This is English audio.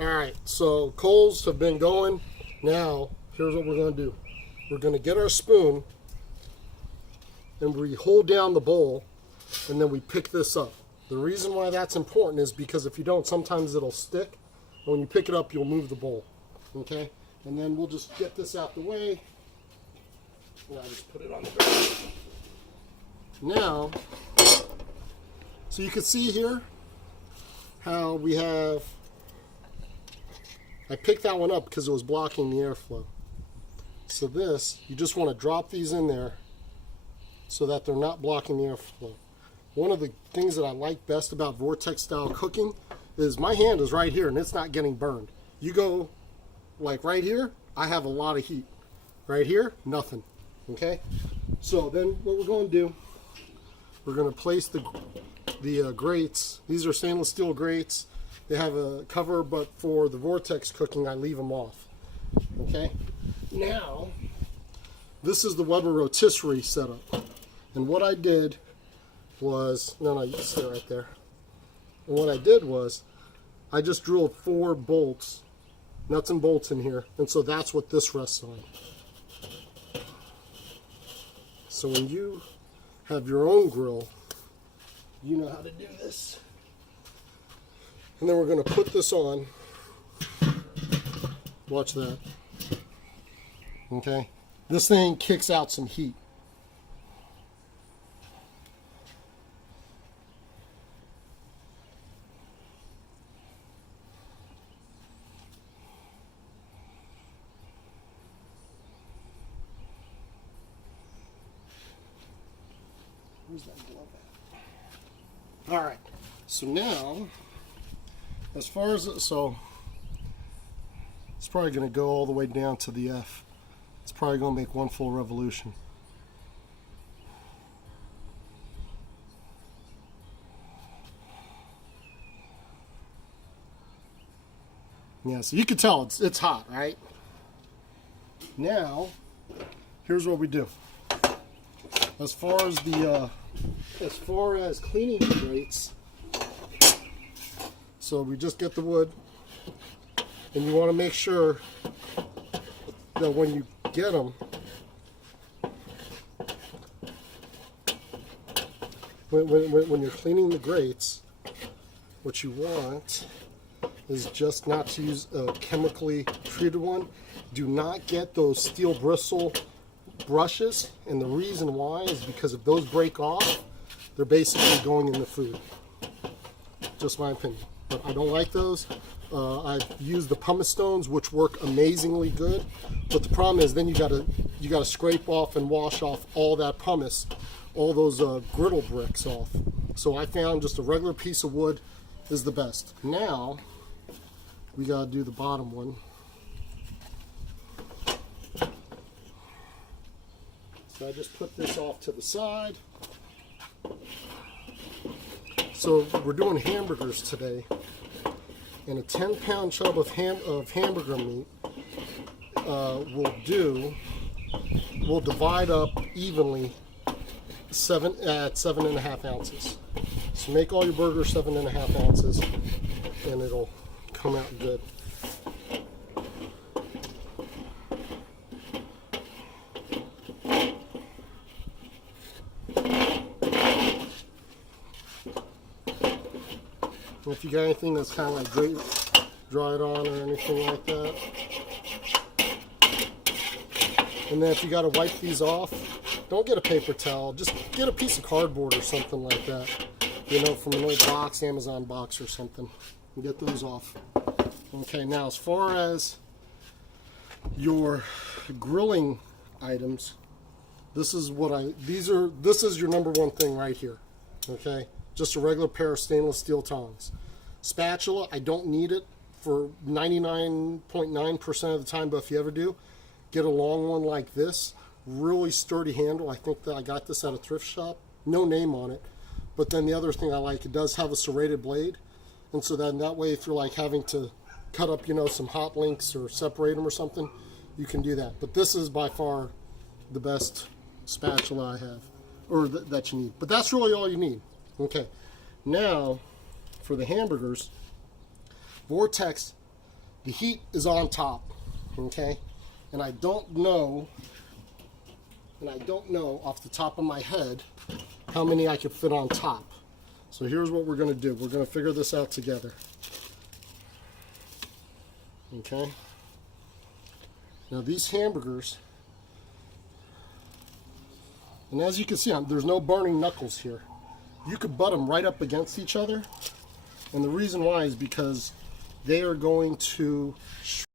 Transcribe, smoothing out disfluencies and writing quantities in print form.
All right, so coals have been going. Now, here's what we're going to do. We're going to get our spoon and we hold down the bowl and then we pick this up. The reason why that's important is because if you don't, sometimes it'll stick. And when you pick it up, you'll move the bowl. Okay? And then we'll just get this out the way. And I'll just put it on the ground. Now, so you can see here how we have, I picked that one up because it was blocking the airflow. So this, you just want to drop these in there so that they're not blocking the airflow. One of the things that I like best about vortex style cooking is my hand is right here and it's not getting burned. You go like right here, I have a lot of heat. Right here, nothing. Okay? So then what we're going to do, we're going to place the grates. These are stainless steel grates. They have a cover, but for the vortex cooking, I leave them off. Okay? Now, this is the Weber rotisserie setup. And what I did was, no, you can stay right there. And what I did was, I just drilled 4 bolts, nuts and bolts in here. And so that's what this rests on. So when you have your own grill, you know how to do this. And then we're going to put this on. Watch that. Okay? This thing kicks out some heat. Where's that glove at? All right. So now, as far as so it's probably going to go all the way down to the F. It's probably going to make one full revolution. Yeah, so you can tell it's hot, right? Now, here's what we do. As far as cleaning the grates, so we just get the wood, and you want to make sure that when you get them, when you're cleaning the grates, what you want is just not to use a chemically treated one. Do not get those steel bristle brushes, and the reason why is because if those break off, they're basically going in the food. Just my opinion. But I don't like those. I've used the pumice stones, which work amazingly good. But the problem is then you gotta scrape off and wash off all that pumice, all those griddle bricks off. So I found just a regular piece of wood is the best. Now we gotta do the bottom one. So I just put this off to the side. So we're doing hamburgers today, and a 10-pound chub of hamburger meat will divide up evenly at 7.5 ounces. So make all your burgers 7.5 ounces, and it'll come out good. If you got anything that's kind of like dried on or anything like that. And then if you got to wipe these off, don't get a paper towel. Just get a piece of cardboard or something like that. You know, from an old box, Amazon box or something. And get those off. Okay, now as far as your grilling items, this is your number one thing right here. Okay? Just a regular pair of stainless steel tongs. Spatula, I don't need it for 99.9% of the time, but if you ever do, get a long one like this. Really sturdy handle. I think that I got this at a thrift shop. No name on it. But then the other thing I like, it does have a serrated blade. And so then that way if you're like having to cut up, you know, some hot links or separate them or something, you can do that. But this is by far the best spatula I have, or that you need. But that's really all you need. Okay, now for the hamburgers, Vortex The heat is on top, okay? And I don't know off the top of my head how many I could fit on top. So here's what we're going to do. We're going to figure this out together. Okay? Now these hamburgers, and as you can see, there's no burning knuckles here. You could butt them right up against each other. And the reason why is because they are going to